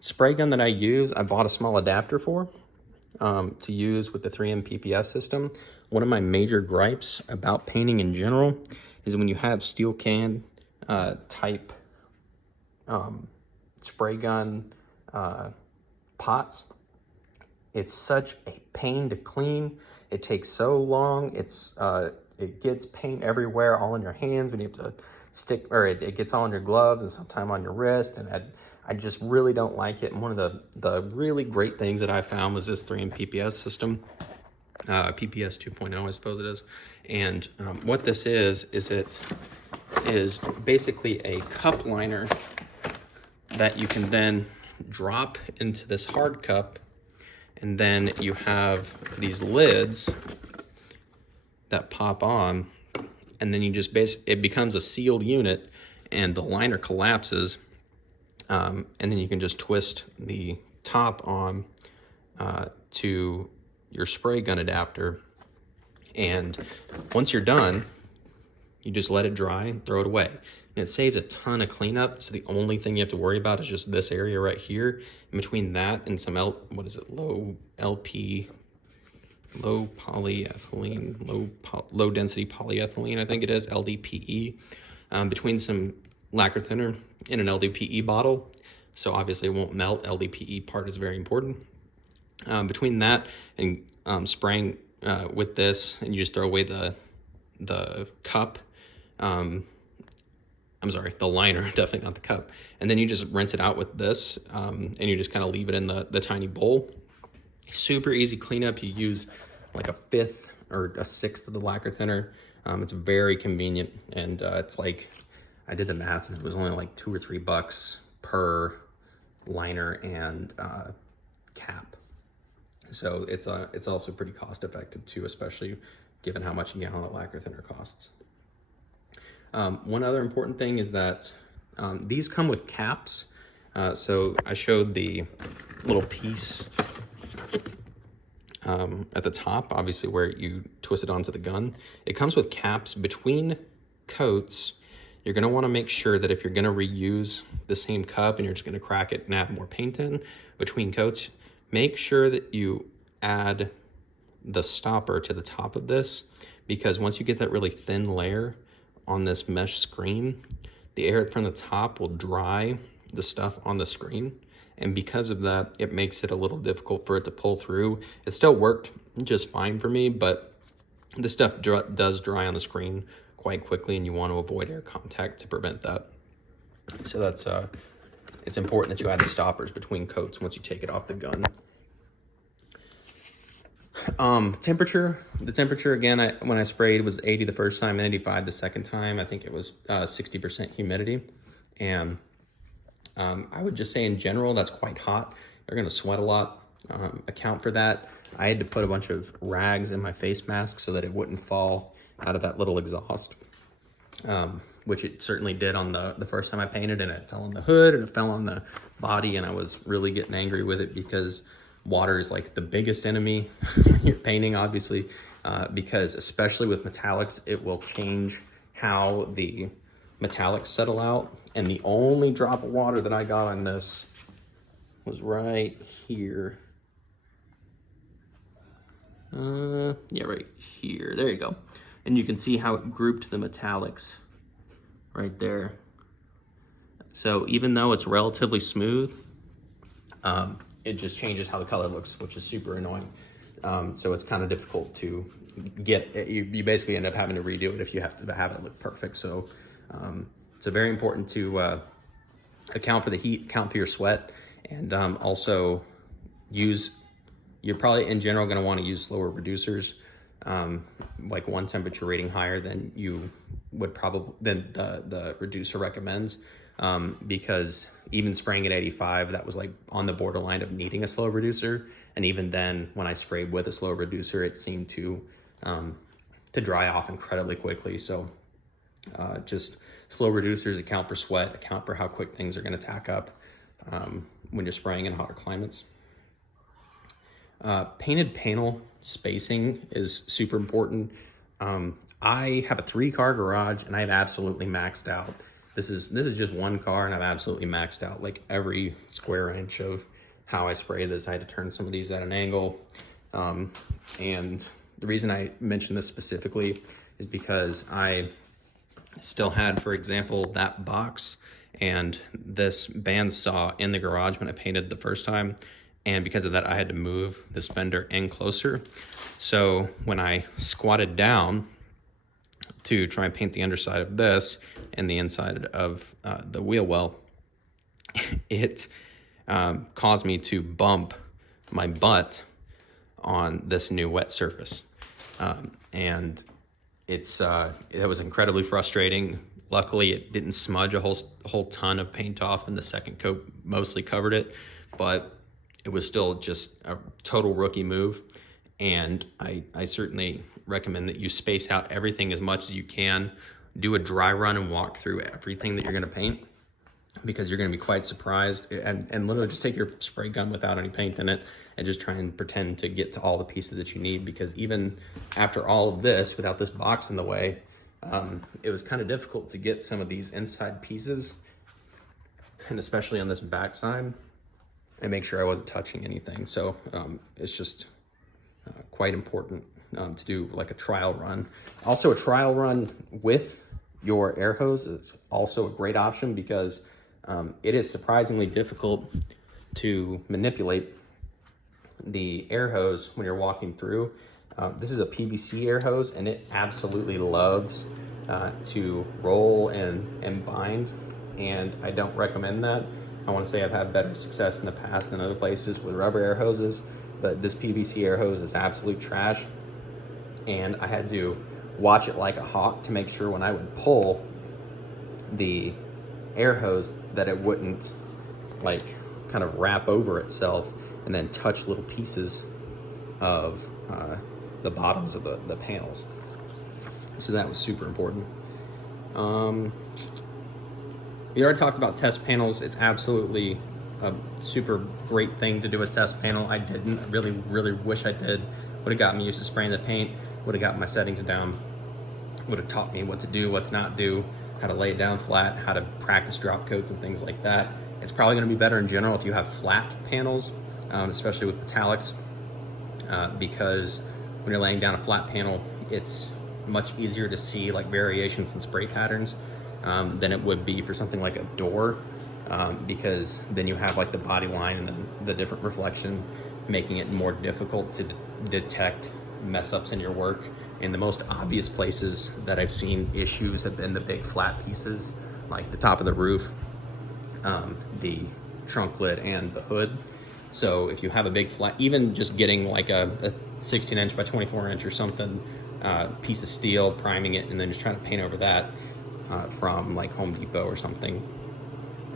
spray gun that I use, I bought a small adapter for to use with the 3M PPS system. One of my major gripes about painting in general is when you have steel can type spray gun pots. It's such a pain to clean. It takes so long. It gets paint everywhere, all in your hands when you have to stick, or it gets all in your gloves and sometimes on your wrist. And I just really don't like it. And one of the really great things that I found was this 3M PPS system, PPS 2.0, I suppose it is. And what this is it is basically a cup liner that you can then drop into this hard cup, and then you have these lids that pop on, and then you just it becomes a sealed unit, and the liner collapses, and then you can just twist the top on to your spray gun adapter, and once you're done, you just let it dry and throw it away. And it saves a ton of cleanup. So the only thing you have to worry about is just this area right here. In between that and some low LP, low polyethylene, low density polyethylene, I think it is, LDPE, between some lacquer thinner in an LDPE bottle. So obviously it won't melt. LDPE part is very important. Between that and spraying with this, and you just throw away the cup, I'm sorry, the liner, definitely not the cup. And then you just rinse it out with this, and you just kind of leave it in the tiny bowl. Super easy cleanup. You use like a fifth or a sixth of the lacquer thinner. It's very convenient, and it's like, I did the math, and it was only like $2 or $3 per liner and cap. So it's also pretty cost effective too, especially given how much a gallon of lacquer thinner costs. One other important thing is that these come with caps. So I showed the little piece at the top, obviously where you twist it onto the gun. It comes with caps between coats. You're gonna wanna make sure that if you're gonna reuse the same cup and you're just gonna crack it and add more paint in between coats, make sure that you add the stopper to the top of this, because once you get that really thin layer on this mesh screen, the air from the top will dry the stuff on the screen. And because of that, it makes it a little difficult for it to pull through. It still worked just fine for me, but this stuff does dry on the screen quite quickly, and you want to avoid air contact to prevent that. So that's it's important that you add the stoppers between coats once you take it off the gun. Temperature, the temperature again, when I sprayed was 80 the first time and 85 the second time. I think it was 60% humidity. And I would just say in general, that's quite hot. They're gonna sweat a lot. Account for that. I had to put a bunch of rags in my face mask so that it wouldn't fall out of that little exhaust, which it certainly did on the first time I painted, and it fell on the hood and it fell on the body, and I was really getting angry with it because water is like the biggest enemy when you're painting, obviously, because especially with metallics, it will change how the metallics settle out. And the only drop of water that I got on this was right here. Yeah, right here. There you go. And you can see how it grouped the metallics right there. So even though it's relatively smooth, it just changes how the color looks, which is super annoying. So it's kind of difficult to get it. You basically end up having to redo it if you have to have it look perfect. So it's very important to account for the heat, account for your sweat, and also you're probably in general going to want to use slower reducers, like one temperature rating higher than you would probably, than the reducer recommends, because even spraying at 85, that was like on the borderline of needing a slow reducer. And even then, when I sprayed with a slow reducer, it seemed to dry off incredibly quickly. So just slow reducers account for sweat, account for how quick things are going to tack up when you're spraying in hotter climates. Painted panel spacing is super important. I have a 3-car garage, and I've absolutely maxed out This is just one car, and I've absolutely maxed out like every square inch of how I spray this. I had to turn some of these at an angle. And the reason I mention this specifically is because I still had, for example, that box and this bandsaw in the garage when I painted the first time. And because of that, I had to move this fender in closer. So when I squatted down to try and paint the underside of this and the inside of the wheel well, it caused me to bump my butt on this new wet surface. And it was incredibly frustrating. Luckily, it didn't smudge a whole ton of paint off, and the second coat mostly covered it, but it was still just a total rookie move. And I certainly recommend that you space out everything as much as you can. Do a dry run and walk through everything that you're gonna paint, because you're gonna be quite surprised. And literally just take your spray gun without any paint in it and just try and pretend to get to all the pieces that you need, because even after all of this, without this box in the way, it was kind of difficult to get some of these inside pieces, and especially on this back side, and make sure I wasn't touching anything. So it's just quite important to do like a trial run. Also, a trial run with your air hose is also a great option, because it is surprisingly difficult to manipulate the air hose when you're walking through. This is a PVC air hose, and it absolutely loves to roll and bind, and I don't recommend that. I want to say I've had better success in the past than other places with rubber air hoses, but this PVC air hose is absolute trash, and I had to watch it like a hawk to make sure when I would pull the air hose that it wouldn't like kind of wrap over itself and then touch little pieces of the bottoms of the panels. So that was super important. We already talked about test panels. It's absolutely a super great thing to do a test panel. I didn't. I really wish I did. Would have gotten me used to spraying the paint, would have got my settings down, would have taught me what to do, what to not do, how to lay it down flat, how to practice drop coats and things like that. It's probably going to be better in general if you have flat panels, especially with metallics, because when you're laying down a flat panel, it's much easier to see like variations in spray patterns than it would be for something like a door, because then you have like the body line and then the different reflection, making it more difficult to detect mess ups in your work. And the most obvious places that I've seen issues have been the big flat pieces, like the top of the roof, the trunk lid, and the hood. So if you have a big flat, even just getting like a 16 inch by 24 inch or something, piece of steel, priming it, and then just trying to paint over that from like Home Depot or something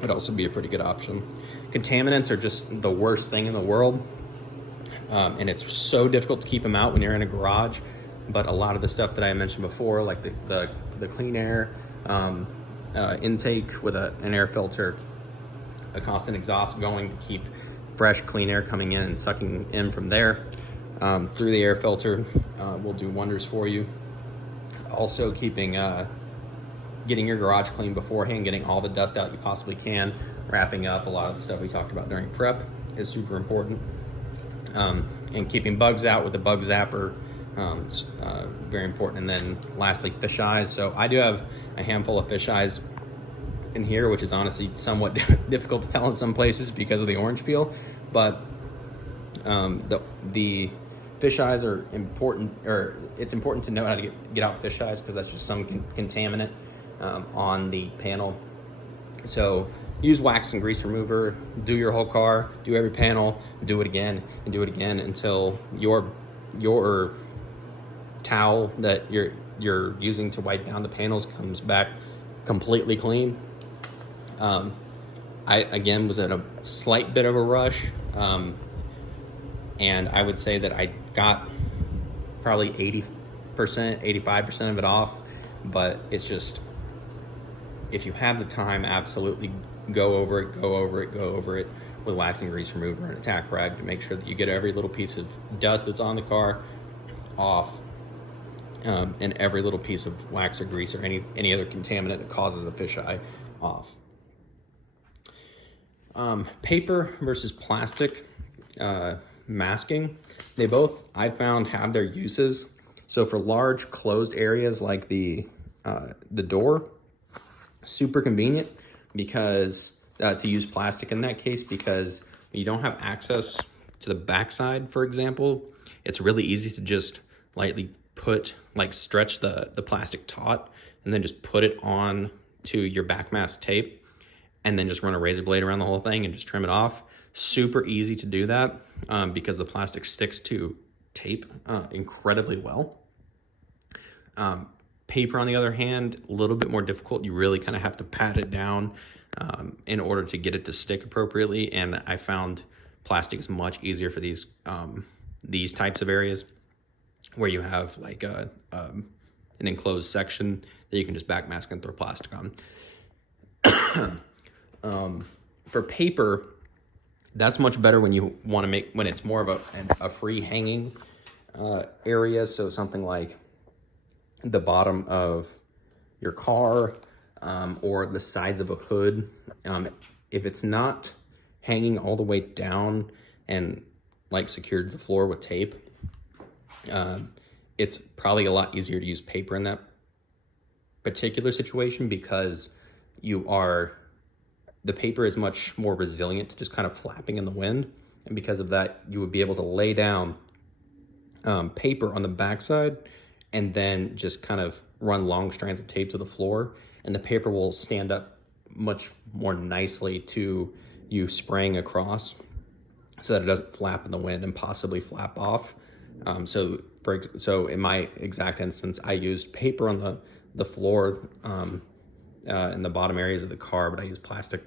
would also be a pretty good option. Contaminants are just the worst thing in the world, and it's so difficult to keep them out when you're in a garage. But a lot of the stuff that I mentioned before, like the clean air intake with an air filter, a constant exhaust going to keep fresh clean air coming in and sucking in from there through the air filter will do wonders for you. Also keeping getting your garage clean beforehand, getting all the dust out you possibly can, wrapping up a lot of the stuff we talked about during prep is super important, and keeping bugs out with the bug zapper, very important. And then lastly, fish eyes. So I do have a handful of fish eyes in here, which is honestly somewhat difficult to tell in some places because of the orange peel, but the fish eyes are important, or it's important to know how to get out fish eyes, because that's just some contaminant on the panel. So use wax and grease remover, do your whole car, do every panel, do it again and do it again until your towel that you're using to wipe down the panels comes back completely clean. I again was at a slight bit of a rush, and I would say that I got probably 80%, 85% of it off, but it's just, if you have the time, absolutely go over it with wax and grease remover and a tack rag to make sure that you get every little piece of dust that's on the car off, and every little piece of wax or grease or any other contaminant that causes a fisheye off. Paper versus plastic masking, they both, I found, have their uses. So for large closed areas like the door, super convenient because to use plastic in that case, because you don't have access to the backside, for example. It's really easy to just lightly stretch the plastic taut and then just put it on to your back mask tape and then just run a razor blade around the whole thing and just trim it off. Super easy to do that because the plastic sticks to tape incredibly well. Paper, on the other hand, a little bit more difficult. You really kind of have to pat it down in order to get it to stick appropriately. And I found plastic is much easier for these types of areas where you have like an enclosed section that you can just back mask and throw plastic on. For paper, that's much better when you want to when it's more of a free hanging area. So something like the bottom of your car or the sides of a hood. If it's not hanging all the way down and like secured to the floor with tape, it's probably a lot easier to use paper in that particular situation because the paper is much more resilient to just kind of flapping in the wind. And because of that, you would be able to lay down paper on the backside and then just kind of run long strands of tape to the floor. And the paper will stand up much more nicely to you spraying across so that it doesn't flap in the wind and possibly flap off. So in my exact instance, I used paper on the floor in the bottom areas of the car, but I used plastic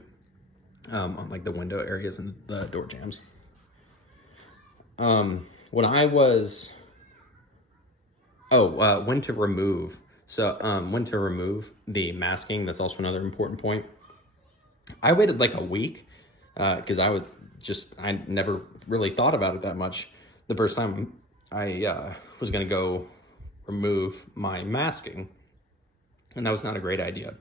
on like the window areas and the door jambs. When I was, when to remove. So when to remove the masking, that's also another important point. I waited like a week because I never really thought about it that much. The first time I was gonna go remove my masking, and that was not a great idea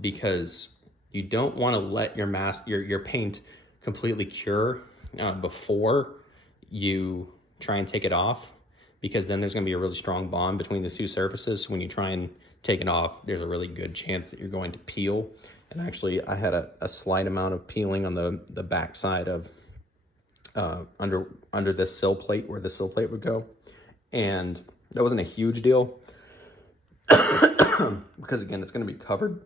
because you don't want to let your paint completely cure before you try and take it off, because then there's going to be a really strong bond between the two surfaces. When you try and take it off, there's a really good chance that you're going to peel. And actually, I had a slight amount of peeling on the back side of under this sill plate, where the sill plate would go, and that wasn't a huge deal because again, it's going to be covered.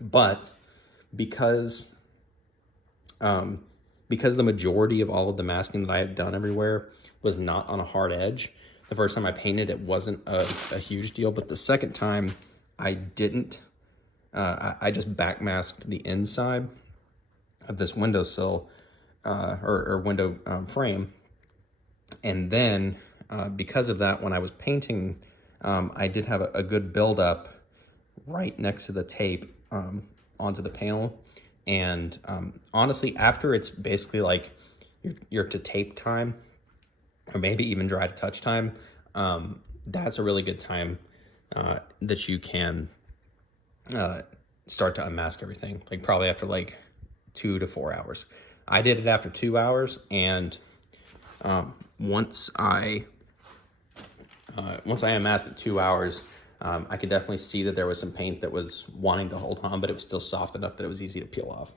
But because the majority of all of the masking that I had done everywhere was not on a hard edge, the first time I painted, it wasn't a huge deal. But the second time I didn't, I just backmasked the inside of this windowsill or window frame. And then because of that, when I was painting, I did have a good buildup right next to the tape onto the panel. And honestly, after it's basically like you're to tape time, or maybe even dry to touch time, that's a really good time that you can start to unmask everything, like probably after like 2 to 4 hours. I did it after 2 hours, and once I unmasked at 2 hours, I could definitely see that there was some paint that was wanting to hold on, but it was still soft enough that it was easy to peel off.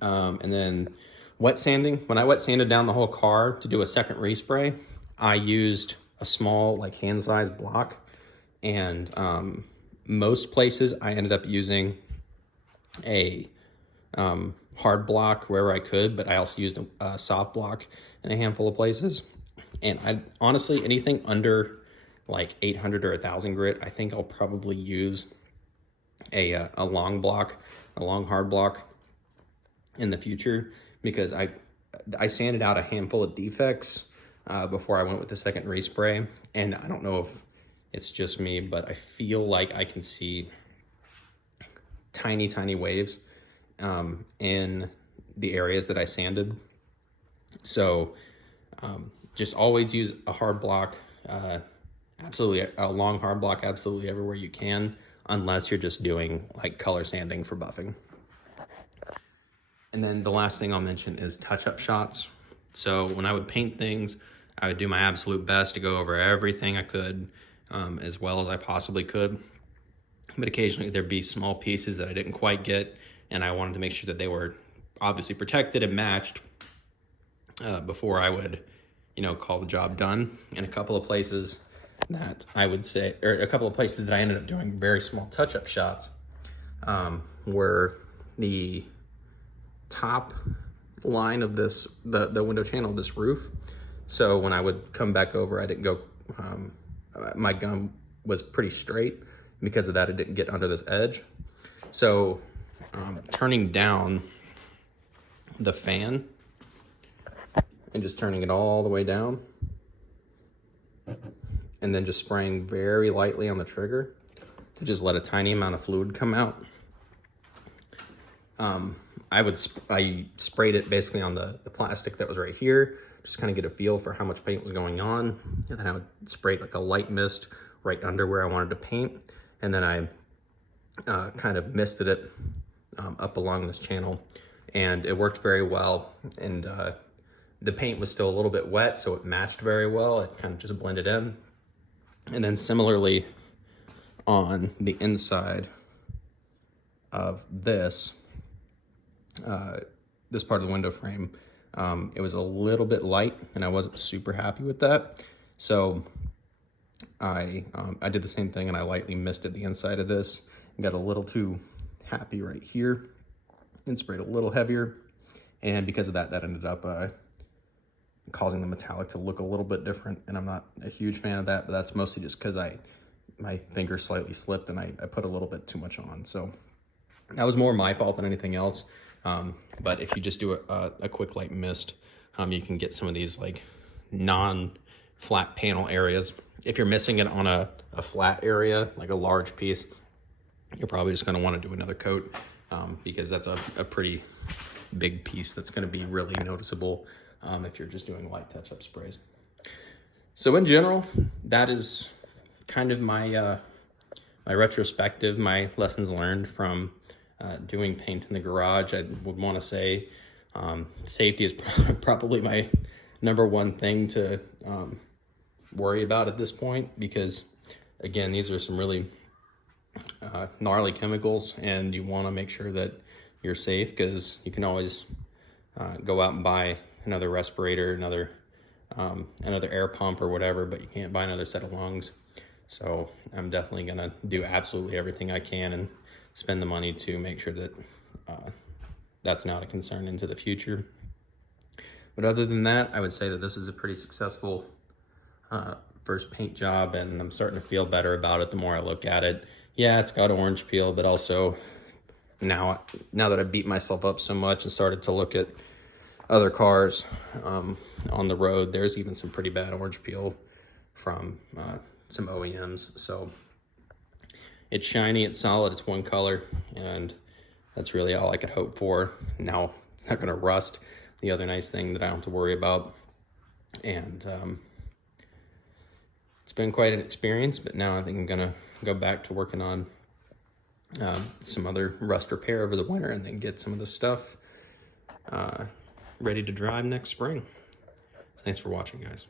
And then wet sanding. When I wet sanded down the whole car to do a second respray, I used a small, like hand-sized block. And most places I ended up using a hard block wherever I could, but I also used a soft block in a handful of places. And I honestly, anything under like 800 or 1000 grit, I think I'll probably use a long block, a long hard block in the future, because I sanded out a handful of defects before I went with the second respray. And I don't know if it's just me, but I feel like I can see tiny waves in the areas that I sanded. So just always use a hard block, absolutely, a long hard block absolutely everywhere you can. unless you're just doing like color sanding for buffing. And then the last thing I'll mention is touch-up shots. So when I would paint things, I would do my absolute best to go over everything I could as well as I possibly could. But occasionally there'd be small pieces that I didn't quite get, and I wanted to make sure that they were obviously protected and matched before I would, you know, call the job done. And a couple of places that I would say, or a couple of places that I ended up doing very small touch-up shots were the top line of this, the window channel of this roof. So when I would come back over, I didn't go, my gum was pretty straight. Because of that, it didn't get under this edge. So turning down the fan and just turning it all the way down, and then just spraying very lightly on the trigger to just let a tiny amount of fluid come out. I sprayed it basically on the plastic that was right here, just kind of get a feel for how much paint was going on. And then I would spray like a light mist right under where I wanted to paint. And then I kind of misted it up along this channel, and it worked very well. And the paint was still a little bit wet, so it matched very well. It kind of just blended in. And then similarly on the inside of this, this part of the window frame, it was a little bit light, and I wasn't super happy with that. So I did the same thing, and I lightly misted the inside of this and got a little too happy right here and sprayed a little heavier. And because of that, that ended up causing the metallic to look a little bit different. And I'm not a huge fan of that, but that's mostly just because my finger slightly slipped and I put a little bit too much on. So that was more my fault than anything else. But if you just do a quick light mist, you can get some of these like non-flat panel areas. If you're missing it on a flat area, like a large piece, you're probably just going to want to do another coat because that's a pretty big piece that's going to be really noticeable if you're just doing light touch-up sprays. So in general, that is kind of my my retrospective, my lessons learned from doing paint in the garage. I would want to say safety is probably my #1 thing to worry about at this point, because again, these are some really gnarly chemicals, and you want to make sure that you're safe, because you can always go out and buy another respirator, another air pump or whatever, but you can't buy another set of lungs. So I'm definitely gonna do absolutely everything I can and spend the money to make sure that that's not a concern into the future. But other than that, I would say that this is a pretty successful first paint job, and I'm starting to feel better about it the more I look at it. Yeah, it's got orange peel, but also now that I beat myself up so much and started to look at other cars on the road, there's even some pretty bad orange peel from some OEMs. So it's shiny, it's solid, it's one color, and that's really all I could hope for. Now, it's not gonna rust, the other nice thing that I don't have to worry about. And it's been quite an experience, but now I think I'm gonna go back to working on some other rust repair over the winter, and then get some of this stuff ready to drive next spring. Thanks for watching, guys.